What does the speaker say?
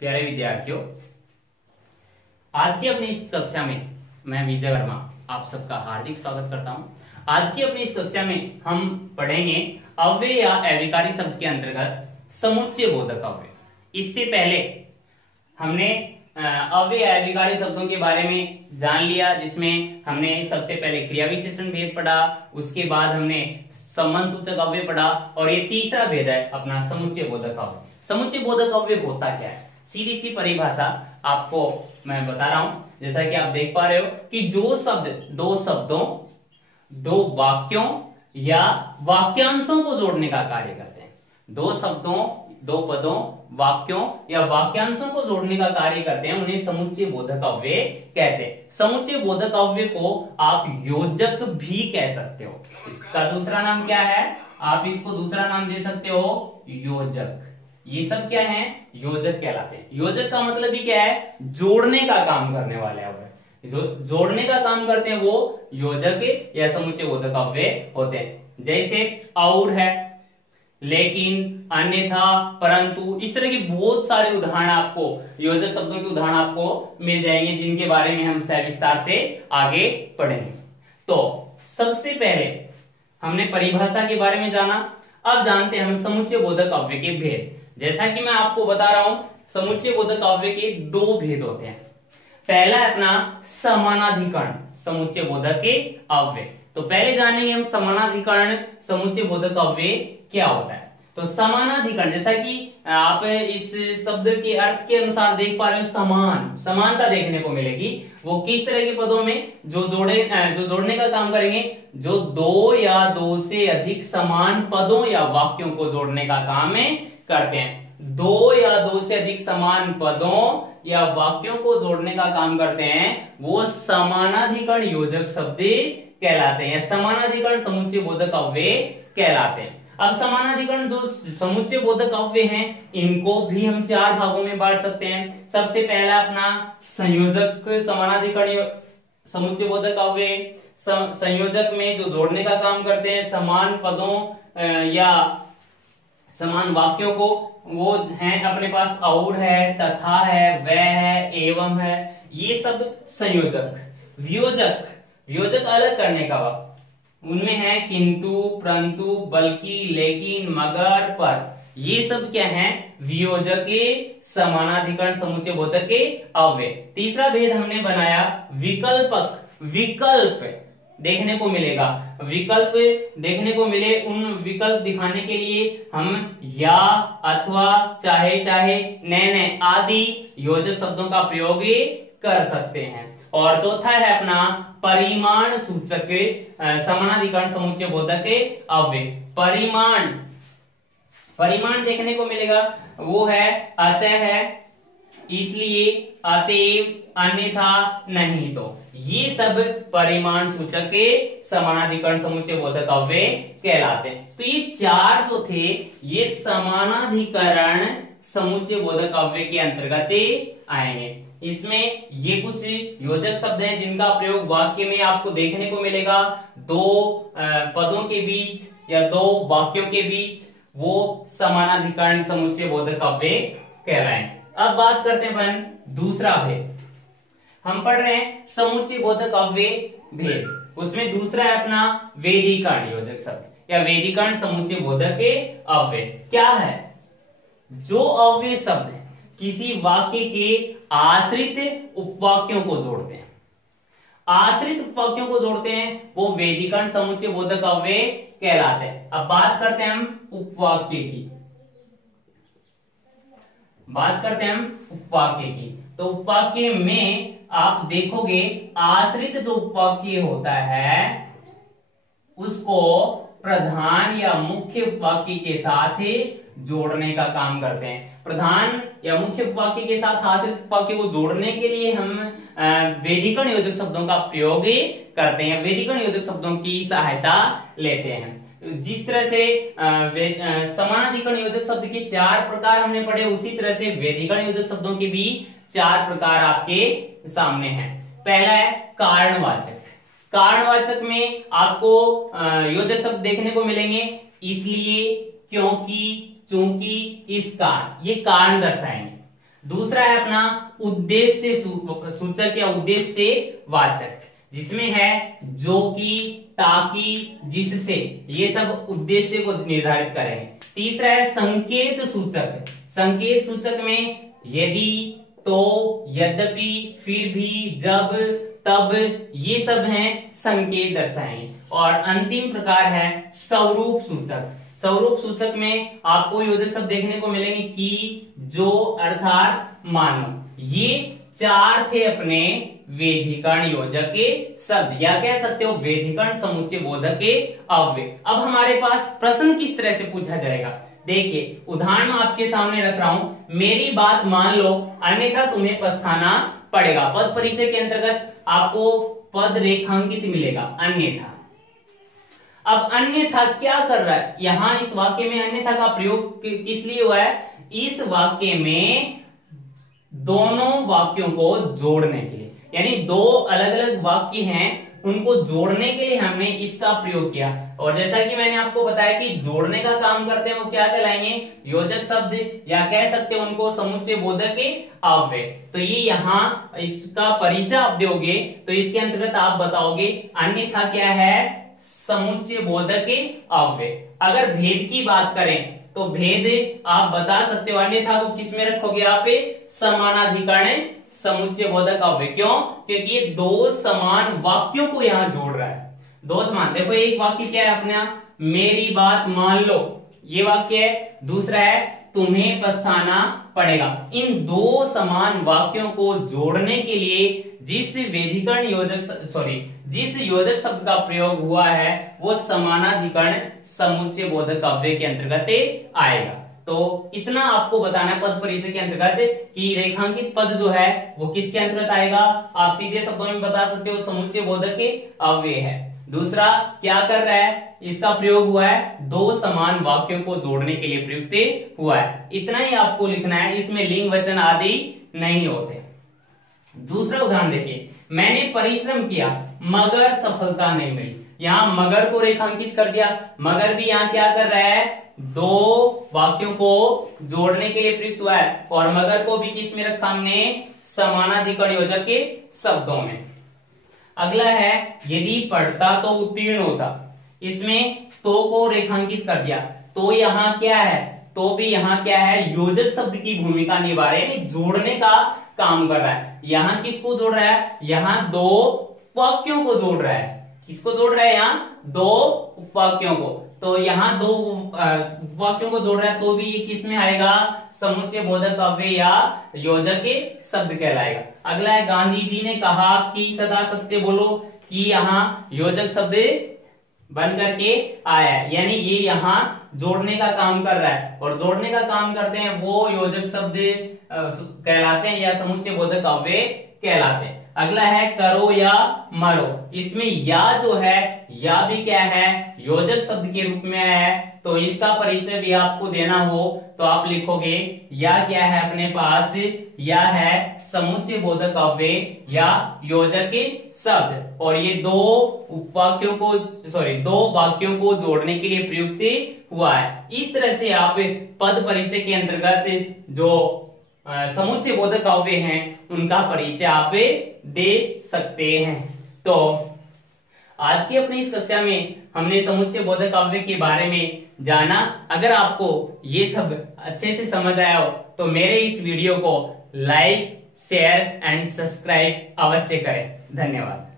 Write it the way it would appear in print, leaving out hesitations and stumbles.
प्यारे विद्यार्थियों, आज की अपनी इस कक्षा में मैं विजय वर्मा आप सबका हार्दिक स्वागत करता हूं। आज की अपनी इस कक्षा में हम पढ़ेंगे अव्यय या अविकारी शब्द के अंतर्गत समुच्चय बोधक अव्यय। इससे पहले हमने अव्यय या अविकारी शब्दों के बारे में जान लिया, जिसमें हमने सबसे पहले क्रिया विशेषण भेद पढ़ा, उसके बाद हमने संबंध सूचक अव्यय पढ़ा और ये तीसरा भेद है अपना समुच्चय बोधक अव्यय। समुच्चय बोधक अव्यय होता क्या है? सीधी सी परिभाषा आपको मैं बता रहा हूं। जैसा कि आप देख पा रहे हो कि जो शब्द दो शब्दों, दो वाक्यों या वाक्यांशों को जोड़ने का कार्य करते हैं, दो शब्दों, दो पदों, वाक्यों या वाक्यांशों को जोड़ने का कार्य करते हैं, उन्हें समुच्चय बोधक अव्यय कहते हैं। समुच्चय बोधक अव्यय को आप योजक भी कह सकते हो। इसका दूसरा नाम क्या है? आप इसको दूसरा नाम दे सकते हो योजक। ये सब क्या है? योजक कहलाते हैं। योजक का मतलब भी क्या है? जोड़ने का काम करने वाले अव्यय। जो जोड़ने का काम करते हैं वो योजक या समुच्चय बोधक अव्यय होते हैं। जैसे और है, लेकिन, अन्यथा, परंतु, इस तरह की बहुत सारे उदाहरण आपको, योजक शब्दों के उदाहरण आपको मिल जाएंगे, जिनके बारे में हम सविस्तार से आगे पढ़ेंगे। तो सबसे पहले हमने परिभाषा के बारे में जाना, अब जानते हैं हम समुच्चय बोधक अव्यय के भेद। जैसा कि मैं आपको बता रहा हूं, समुच्चय बोधक अव्यय के दो भेद होते हैं। पहला है अपना समानाधिकरण समुच्चय बोधक के अव्यय। तो पहले जानेंगे हम समानाधिकरण समुच्चय बोधक अव्यय क्या होता है। तो समानाधिकरण, जैसा कि आप इस शब्द के अर्थ के अनुसार देख पा रहे हो, समान, समानता देखने को मिलेगी। वो किस तरह के पदों में जो जोड़ने का काम करेंगे? जो दो या दो से अधिक समान पदों या वाक्यों को जोड़ने का काम करते हैं। दो या दो से अधिक समान पदों या वाक्यों को जोड़ने का काम करते हैं, वो समानाधिकरण योजक शब्द कहलाते हैं, समानाधिकरण समुच्चय बोधक अव्यय कहलाते हैं। अब समानाधिकरण जो समुच्चय बोधक अव्यय हैं, इनको भी हम चार भागों में बांट सकते हैं। सबसे पहला अपना संयोजक समानाधिकरण समुच्चय बोधक अव्यय। संयोजक में जो जोड़ने का काम करते हैं समान पदों या समान वाक्यों को, वो हैं अपने पास और है, तथा है, वह है, एवं है, ये सब संयोजक। वियोजक अलग करने का वक्त, उनमें है किंतु, परंतु, बल्कि, लेकिन, मगर, पर, ये सब क्या है? वियोजक के समानाधिकरण समुच्चय बोधक के अव्यय। तीसरा भेद हमने बनाया विकल्पक। विकल्प देखने को मिलेगा, विकल्प देखने को मिले, उन विकल्प दिखाने के लिए हम या, अथवा, चाहे, ने आदि योजक शब्दों का प्रयोग कर सकते हैं। और चौथा है अपना परिमाण सूचक समानाधिकरण समुच्चय बोधक के अव्यय। परिमाण देखने को मिलेगा, वो है अतः है, इसलिए, अतएव, अन्यथा, नहीं तो, ये सब परिमाण सूचक के समानाधिकरण समुच्चय बोधक अव्यय कहलाते हैं। तो ये चार जो थे, ये समानाधिकरण समुच्चय बोधक अव्यय के अंतर्गत आएंगे। इसमें ये कुछ योजक शब्द हैं जिनका प्रयोग वाक्य में आपको देखने को मिलेगा। दो पदों के बीच या दो वाक्यों के बीच, वो समानाधिकरण समुच्चय बोधक अव्यय कहलाएंगे। अब बात करते हैं दूसरा भेद। हम पढ़ रहे हैं समुच्चय बोधक अव्यय भेद, उसमें दूसरा है अपना वेदीकरण योजक शब्द या वेदीकरण समुच्चय बोधक के अव्यय। क्या है? जो अव्यय शब्द किसी वाक्य के आश्रित उपवाक्यों को जोड़ते हैं, आश्रित उपवाक्यों को जोड़ते हैं, वो वेदीकरण समुच्चय बोधक अव्यय कहलाते हैं। अब बात करते हैं हम उपवाक्य की। तो उपवाक्य में आप देखोगे आश्रित जो उपवाक्य होता है उसको प्रधान या मुख्य उपवाक्य के साथ जोड़ने का काम करते हैं। प्रधान या मुख्य उपवाक्य के साथ आश्रित उपवाक्य को जोड़ने के लिए हम वेदीकरण योजक शब्दों का प्रयोग करते हैं, वेदीकरण योजक शब्दों की सहायता लेते हैं। जिस तरह से समानाधिकरण योजक शब्द के चार प्रकार हमने पढ़े, उसी तरह से वेदीकरण योजक शब्दों के भी चार प्रकार आपके सामने हैं। पहला है कारणवाचक। कारणवाचक में आपको योजक शब्द देखने को मिलेंगे, इसलिए, क्योंकि, चूंकि, इस कारण, ये कारण दर्शाएंगे। दूसरा है अपना उद्देश्य सूचक या उद्देश्य वाचक, जिसमें है जो कि, ताकि, जिससे, ये सब उद्देश्य को निर्धारित करेंगे। तीसरा है संकेत सूचक। संकेत सूचक में यदि, तो, यद्यपि, फिर भी, जब, तब, ये सब हैं संकेत दर्शाएंगे। और अंतिम प्रकार है स्वरूप सूचक। स्वरूप सूचक में आपको योजक शब्द देखने को मिलेंगे कि, जो, अर्थात, मानो। ये चार थे अपने वेधिकरण योजक के शब्द, या कह सकते हो वेधिकरण समुच्चय बोधक के अव्यय। अब हमारे पास प्रश्न किस तरह से पूछा जाएगा, देखिए उदाहरण मैं आपके सामने रख रहा हूं। मेरी बात मान लो, अन्यथा तुम्हें पछताना पड़ेगा। पद परिचय के अंतर्गत आपको पद रेखांकित मिलेगा, अन्यथा। अब अन्यथा क्या कर रहा है, यहां इस वाक्य में अन्यथा का प्रयोग किस लिए हुआ है, इस वाक्य में दोनों वाक्यों को जोड़ने के लिए, यानी दो अलग अलग वाक्य हैं उनको जोड़ने के लिए हमने इसका प्रयोग किया। और जैसा कि मैंने आपको बताया कि जोड़ने का काम करते हैं वो क्या कहलाएंगे, योजक शब्द, या कह सकते हैं उनको समुच्चय बोधक के अव्यय। तो ये यहाँ इसका परिचय आप दोगे तो इसके अंतर्गत आप बताओगे अन्यथा क्या है, समुच्चय बोधक के अव्यय। अगर भेद की बात करें तो भेद आप बता सकते हो, अन्यथा को किस में रखोगे आप, समानाधिकरण समुच्चय बोधक अव्यय। क्यों, क्योंकि ये दो समान वाक्यों को यहां जोड़ रहा है। दो समान, देखो एक वाक्य क्या है अपना, मेरी बात मान लो, ये वाक्य है। दूसरा है तुम्हें पछताना पड़ेगा। इन दो समान वाक्यों को जोड़ने के लिए जिस वेधिकरण योजक जिस योजक शब्द का प्रयोग हुआ है वो समानाधिकरण समुच्चय बोधक अव्यय के अंतर्गत आएगा। तो इतना आपको बताना है पद परिचय के अंतर्गत कि रेखांकित पद जो है वो किसके अंतर्गत आएगा, आप सीधे शब्दों में बता सकते हो समुच्चय बोधक के अव्यय है। दूसरा क्या कर रहा है, इसका प्रयोग हुआ है दो समान वाक्यों को जोड़ने के लिए प्रयुक्त हुआ है। इतना ही आपको लिखना है, इसमें लिंग वचन आदि नहीं होते। दूसरा उदाहरण देखिए, मैंने परिश्रम किया मगर सफलता नहीं मिली। यहाँ मगर को रेखांकित कर दिया, मगर भी यहाँ क्या कर रहा है, दो वाक्यों को जोड़ने के लिए प्रयुक्त हुआ है। और मगर को भी किस में रखा हमने, समानाधिकरण योजक के शब्दों में। अगला है यदि पढ़ता तो उत्तीर्ण होता, इसमें तो को रेखांकित कर दिया। तो यहाँ क्या है, तो भी यहाँ क्या है, योजक शब्द की भूमिका निभा रहे हैं, जोड़ने का काम कर रहा है। यहाँ किसको जोड़ रहा है, यहाँ दो वाक्यों को जोड़ रहा है। किसको जोड़ रहा है, यहाँ दो वाक्यों को। तो यहाँ दो वाक्यों को जोड़ रहा है, तो भी ये किस में आएगा, समुच्चय बोधक अव्यय या योजक के शब्द कहलाएगा। अगला है गांधी जी ने कहा कि सदा सत्य बोलो, कि यहाँ योजक शब्द बन करके आया है, यानी ये यहाँ जोड़ने का काम कर रहा है। और जोड़ने का काम करते हैं वो योजक शब्द कहलाते हैं या समुच्चय बोधक अव्यय कहलाते हैं। अगला है करो या मरो, इसमें या जो है, या भी क्या है, योजक शब्द के रूप में है। तो इसका परिचय भी आपको देना हो तो आप लिखोगे या क्या है अपने पास, या है समुच्चय बोधक अव्यय या योजक के शब्द। और ये दो वाक्यों को जोड़ने के लिए प्रयुक्त हुआ है। इस तरह से आप पद परिचय के अंतर्गत जो समुच्चय बोधक अव्यय हैं उनका परिचय आप दे सकते हैं। तो आज की अपनी इस कक्षा में हमने समुच्चय बोधक अव्यय के बारे में जाना। अगर आपको ये सब अच्छे से समझ आया हो तो मेरे इस वीडियो को लाइक, शेयर एंड सब्सक्राइब अवश्य करें। धन्यवाद।